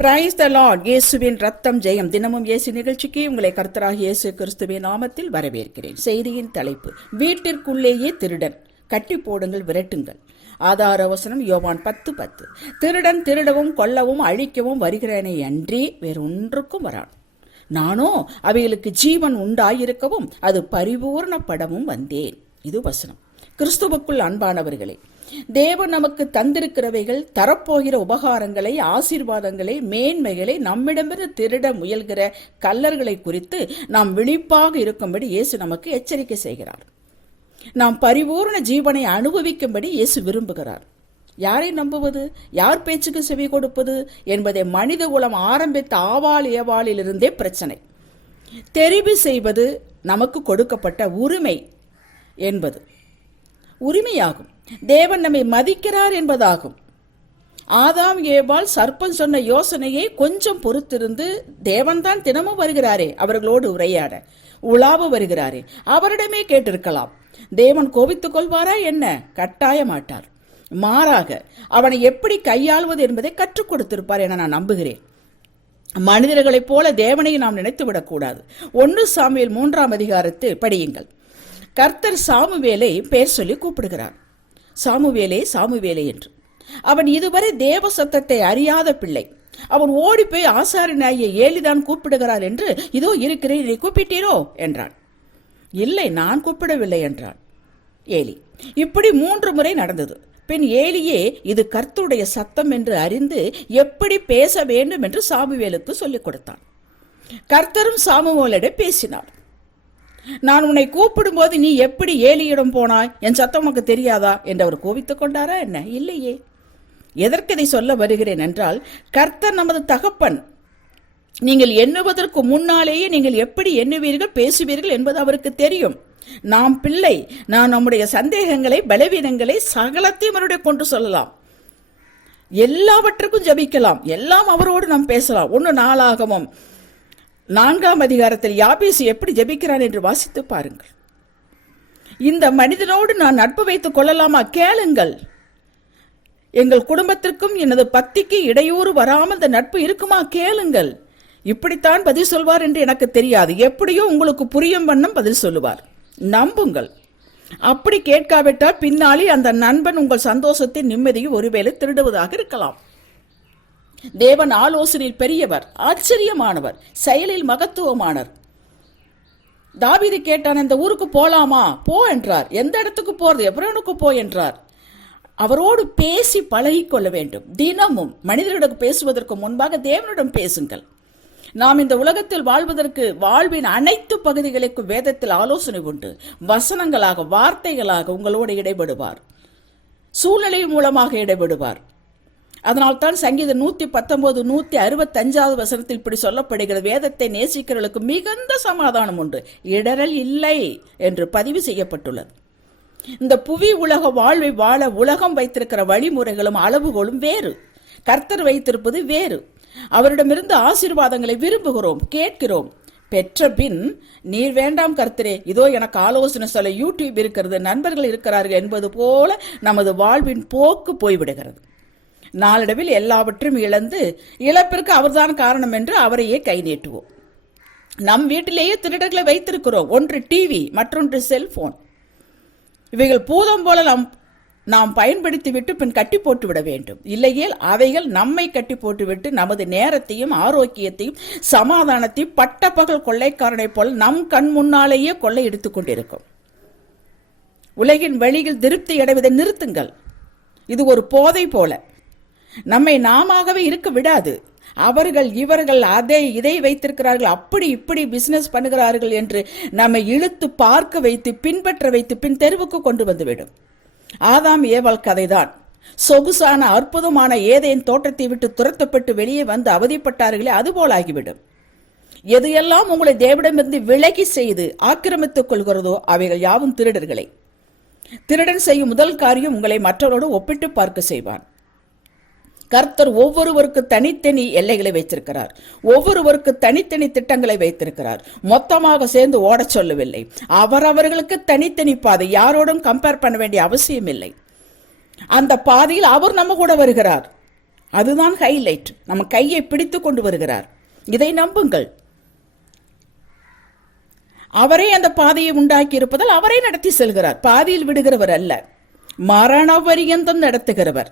Praise the Lord. இயேசுவின் ரத்தம் ஜெயம். தினமும் இயேசு நிகழ்ச்சிக்கு உங்களை கர்த்தராகிய இயேசு கிறிஸ்துவின் நாமத்தில் வரவேற்கிறேன். செய்தியின் தலைப்பு, வீட்டிற்குள்ளேயே திருடன், கட்டி போடுங்கள், விரட்டுங்கள். ஆதார வசனம் யோவான் 10:10. திருடன் திருடவும் கொல்லவும் அழிக்கவும் வருகிறேனே அன்றி வேறொன்றுக்கும் வரான். நானோ அவைகளுக்கு ஜீவன் உண்டாயிருக்கவும் அது பரிபூர்ணப்படவும் வந்தேன். இது வசனம். கிறிஸ்துவுக்குள் அன்பானவர்களே, தேவன் நமக்கு தந்திருக்கிறவைகள், தரப்போகிற உபகாரங்களை, ஆசீர்வாதங்களை, மேன்மைகளை நம்மிடமிருந்து திருட முயல்கிற கள்ளர்களை குறித்து நாம் விழிப்பாக இருக்கும்படி இயேசு நமக்கு எச்சரிக்கை செய்கிறார். நாம் பரிபூர்ண ஜீவனை அனுபவிக்கும்படி இயேசு விரும்புகிறார். யாரை நம்புவது, யார் பேச்சுக்கு செவி கொடுப்பது என்பதை மனித குலம் ஆரம்பித்த ஆவால் ஏவாளிலிருந்தே பிரச்சனை. தெரிவு செய்வது நமக்கு கொடுக்கப்பட்ட உரிமை என்பது உரிமையாகும். தேவன் நம்மை மதிக்கிறார் என்பதாகும். ஆதாம் ஏவாள் சர்ப்பம் சொன்ன யோசனையை கொஞ்சம் பொறுத்திருந்து, தேவன்தான் தினமும் வருகிறாரே அவர்களோடு உரையாட, உலாவ வருகிறாரே, அவரிடமே கேட்டிருக்கலாம். தேவன் கோபித்துக் கொள்வாரா என்ன? கட்டாய மாட்டார். மாறாக அவனை எப்படி கையாள்வது என்பதை கற்றுக் கொடுத்திருப்பார் என நான் நம்புகிறேன். மனிதர்களைப் போல தேவனை நாம் நினைத்து விடக்கூடாது. 1 சாமுவேல் 3ஆம் அதிகாரத்தில் படியுங்கள். கர்த்தர் சாமுவேலை பெயர் சொல்லி கூப்பிடுகிறார். சாமுவேலே, சாமுவேலே என்று. அவன் இதுவரை தேவ சத்தத்தை அறியாத பிள்ளை. அவன் ஓடி போய் ஆசாரியனாகிய ஏலிதான் கூப்பிடுகிறார் என்று, இதோ இருக்கிறேன், இதை கூப்பிட்டீரோ என்றான். இல்லை, நான் கூப்பிடவில்லை என்றான் ஏலி. இப்படி 3 முறை நடந்தது. பின் ஏலியே இது கர்த்தருடைய சத்தம் என்று அறிந்து எப்படி பேச வேண்டும் என்று சாமுவேலுக்கு சொல்லிக் கொடுத்தான். கர்த்தரும் சாமுவேலிடம் பேசினார். நான் உன்னை கூப்பிடும் போது நீ எப்படி ஏலியிடம் போனாய்? என் சத்தம் உனக்கு தெரியாதா என்று அவர் கோபித்துக் கொண்டாரா என்ன? இல்லையே. எதற்கு இதை சொல்ல வருகிறேன் என்றால், கர்த்தர் நமது தகப்பன். நீங்கள் எண்ணுவதற்கு முன்னாலேயே நீங்கள் எப்படி எண்ணுவீர்கள், பேசுவீர்கள் என்பது அவருக்கு தெரியும். நாம் பிள்ளை. நாம் நம்முடைய சந்தேகங்களை, பலவீனங்களை சகலத்தையும் அவருடைய கொண்டு சொல்லலாம். எல்லாவற்றுக்கும் ஜபிக்கலாம். எல்லாம் அவரோடு நாம் பேசலாம். 1 நாளாகமம் 4ஆம் அதிகாரத்தில் யாபேசு எப்படி ஜெபிக்கிறான் என்று வாசித்து பாருங்கள். இந்த மனிதனோடு நான் நட்பு வைத்துக் கொள்ளலாமா? கேளுங்கள். எங்கள் குடும்பத்திற்கும் எனது பக்திக்கு இடையூறு வராமல் இந்த நட்பு இருக்குமா? கேளுங்கள். இப்படித்தான் பதில் சொல்வார் என்று எனக்கு தெரியாது. எப்படியோ உங்களுக்கு புரியும் வண்ணம் பதில் சொல்லுவார். நம்புங்கள். அப்படி கேட்காவிட்டால் பின்னாலே அந்த நண்பன் உங்கள் சந்தோஷத்தை, நிம்மதியை ஒருவேளை திருடுவதாக இருக்கலாம். தேவன் ஆலோசனையில் பெரியவர், ஆச்சரியமானவர், செயலில் மகத்துவமானவர். தாவீது கேட்டான், இந்த ஊருக்கு போலாமா? போ என்றார். எந்த இடத்துக்கு போறது? எப்ரோனுக்கு போ என்றார். அவரோடு பேசி பழகிக் கொள்ள வேண்டும். தினமும் மனிதரிடம் பேசுவதற்கு முன்பாக தேவனிடம் பேசுங்கள். நாம் இந்த உலகத்தில் வாழ்வதற்கு வாழ்வின் அனைத்து பகுதிகளுக்கும் வேதத்தில் ஆலோசனை உண்டு. வசனங்களாக, வார்த்தைகளாக உங்களோடு இடைபடுவார். சூழ்நிலை மூலமாக இடைபடுவார். அதனால்தான் சங்கீதம் 119, 165 வசனத்தில் இப்படி சொல்லப்படுகிறது, வேதத்தை நேசிக்கிறவர்களுக்கு மிகுந்த சமாதானம் உண்டு, இடரல் இல்லை என்று பதிவு செய்யப்பட்டுள்ளது. இந்த புவி உலக வாழ்வை வாழ உலகம் வைத்திருக்கிற வழிமுறைகளும் அளவுகளும் வேறு, கர்த்தர் வைத்திருப்பது வேறு. அவரிடமிருந்து ஆசீர்வாதங்களை விரும்புகிறோம், கேட்கிறோம். பெற்ற பின் நீர் வேண்டாம் கர்த்தரே, இதோ எனக்கு ஆலோசனை சொல்ல யூடியூப் இருக்கிறது, நண்பர்கள் இருக்கிறார்கள் என்பது போல நமது வாழ்வின் போக்கு போய்விடுகிறது. நாளடைவில் எல்லாவற்றையும் இழந்து, இழப்பிற்கு அவர்தான் காரணம் என்று அவரையே கை நீட்டுவோம். நம் வீட்டிலேயே திருடர்களை வைத்திருக்கிறோம். ஒன்று டிவி, மற்றொன்று செல்போன். இவைகள் பூதம் போல நாம் பயன்படுத்திவிட்டு பின் கட்டி போட்டு விட வேண்டும். இல்லையேல் அவைகள் நம்மை கட்டி போட்டுவிட்டு நமது நேரத்தையும் ஆரோக்கியத்தையும் சமாதானத்தையும் பட்டப்பகல் கொள்ளைக்காரனை போல் நம் கண் முன்னாலேயே கொள்ளை எடுத்துக் கொண்டிருக்கும். உலகின் வழியில் திருப்தி அடைவதை நிறுத்துங்கள். இது ஒரு போதை போல நம்மை நாமவே இருக்க விடாது. அவர்கள் இவர்கள் அதை இதை வைத்திருக்கிறார்கள், அப்படி இப்படி பிசினஸ் பண்ணுகிறார்கள் என்று நம்மை இழுத்து பார்க்க வைத்து, பின்பற்ற வைத்து, பின் தெருவுக்கு கொண்டு வந்துவிடும். ஆதாம் ஏவாள் கதைதான். சொகுசான அற்புதமான ஏதேன் தோட்டத்தை விட்டு துரத்தப்பட்டு வெளியே வந்து அவதிப்பட்டார்களே, அதுபோல் ஆகிவிடும். எது எல்லாம் உங்களை தேவனிடமிருந்து விலகி செய்து ஆக்கிரமித்துக் கொள்கிறதோ அவைகள் யாவும் திருடர்களை. திருடன் செய்யும் முதல் காரியம் உங்களை மற்றவரோடு ஒப்பிட்டு பார்க்க செய்வான். கர்த்தர் ஒவ்வொருவருக்கு தனித்தனி எல்லைகளை வைத்திருக்கிறார். ஒவ்வொருவருக்கு தனித்தனி திட்டங்களை வைத்திருக்கிறார். மொத்தமாக சேர்ந்து ஓடச் சொல்லவில்லை. அவரவர்களுக்கு தனித்தனி பாதை. யாரோடும் கம்பேர் பண்ண வேண்டிய அவசியம் இல்லை. அந்த பாதையில் அவர் நம்ம கூட வருகிறார். அதுதான் ஹைலைட். நம்ம கையை பிடித்து கொண்டு வருகிறார். இதை நம்புங்கள். அவரே அந்த பாதையை உண்டாக்கி இருப்பதால் அவரே நடத்தி செல்கிறார். பாதியில் விடுகிறவர் அல்ல, மரண பரியந்தம் நடத்துகிறவர்.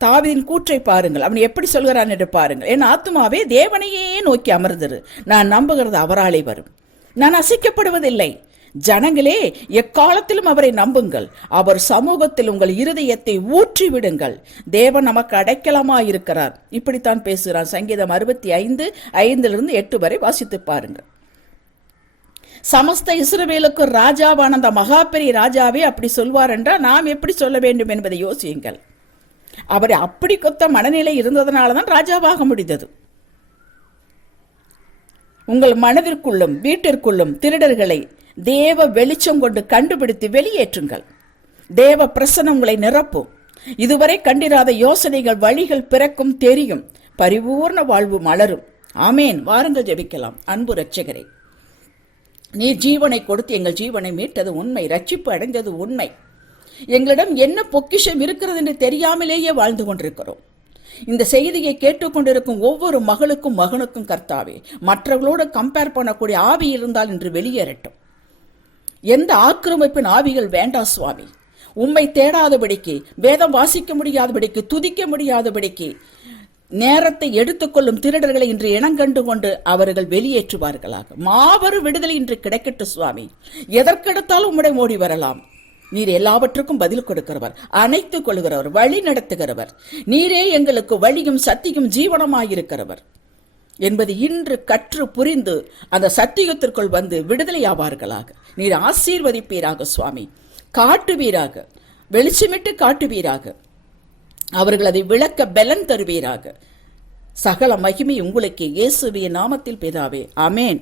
தாவீதின் கூற்றை பாருங்கள், அவன் எப்படி சொல்கிறான் என்று பாருங்கள். என் ஆத்துமாவே தேவனையே நோக்கி அமர்ந்திரு, நான் நம்புகிறது அவராலே வரும், நான் அசைக்கப்படுவதில்லை. ஜனங்களே, எக்காலத்திலும் அவரை நம்புங்கள், அவர் சமூகத்தில் உங்கள் இருதயத்தை ஊற்றி விடுங்கள். தேவன் நமக்கு அடைக்கலமாயிருக்கிறார். இப்படித்தான் பேசுகிறான். சங்கீதம் 65:5-8 வரை வாசித்து பாருங்கள். சமஸ்த இஸ்ரவேலுக்கு ராஜாவான அந்த மகா பெரிய ராஜாவே அப்படி சொல்வார் என்றால் நாம் எப்படி சொல்ல வேண்டும் என்பதை யோசியுங்கள். அவர் அப்படி கொத்த மனநிலை இருந்ததனால்தான் ராஜாவாக முடிந்தது. உங்கள் மனதிற்குள்ளும் வீட்டிற்குள்ளும் திருடர்களை தேவ வெளிச்சம் கொண்டு கண்டுபிடித்து வெளியேற்றுங்கள். தேவ பிரசன்னம் உங்களை நிரப்பும். இதுவரை கண்டிராத யோசனைகள் வழிகள் பிறக்கும், தெரியும். பரிபூர்ண வாழ்வு மலரும். ஆமேன். வாருங்கள் ஜெபிக்கலாம். அன்பு இரட்சகரே, நீர் ஜீவனை கொடுத்து எங்கள் ஜீவனை மீட்டது உண்மை, ரட்சிப்பு அடைந்தது உண்மை. எங்களிடம் என்ன பொக்கிஷம் இருக்கிறது என்று தெரியாமலேயே வாழ்ந்து கொண்டிருக்கிறோம். இந்த செய்தியை கேட்டுக்கொண்டிருக்கும் ஒவ்வொரு மகளுக்கும் மகனுக்கும் கர்த்தாவே, மற்றவர்களோடு கம்பேர் பண்ணக்கூடிய ஆவி இருந்தால் இன்று வெளியேறட்டும். எந்த ஆக்கிரமிப்பின் ஆவிகள் வேண்டாம் சுவாமி. உம்மை தேடாதபடிக்கு, வேதம் வாசிக்க முடியாதபடிக்கு, துதிக்க முடியாதபடிக்கு நேரத்தை எடுத்துக்கொள்ளும் திருடர்களை இன்று இனங்கண்டு கொண்டு அவர்கள் வெளியேற்றுவார்களாக. மாபெரும் விடுதலை இன்று கிடைக்கட்டு சுவாமி. எதற்கெடுத்தாலும் உம்மிடம் ஓடி வரலாம். நீர் எல்லாவற்றுக்கும் பதில் கொடுக்கிறவர், அணைத்துக் கொள்கிறவர், வழி நடத்துகிறவர். நீரே எங்களுக்கு வழியும் சத்தியும் ஜீவனமாயிருக்கிறவர் என்பது இன்று கற்று புரிந்து அந்த சத்தியத்திற்குள் வந்து விடுதலை ஆவார்களாக. நீர் ஆசீர்வதிப்பீராக சுவாமி. காட்டுவீராக, வெளிச்சமிட்டு காட்டுவீராக. அவர்கள் அதை விளக்க பலன் தருவீராக. சகல மகிமை உங்களுக்கு இயேசுவின் நாமத்தில் பிதாவே. ஆமேன்.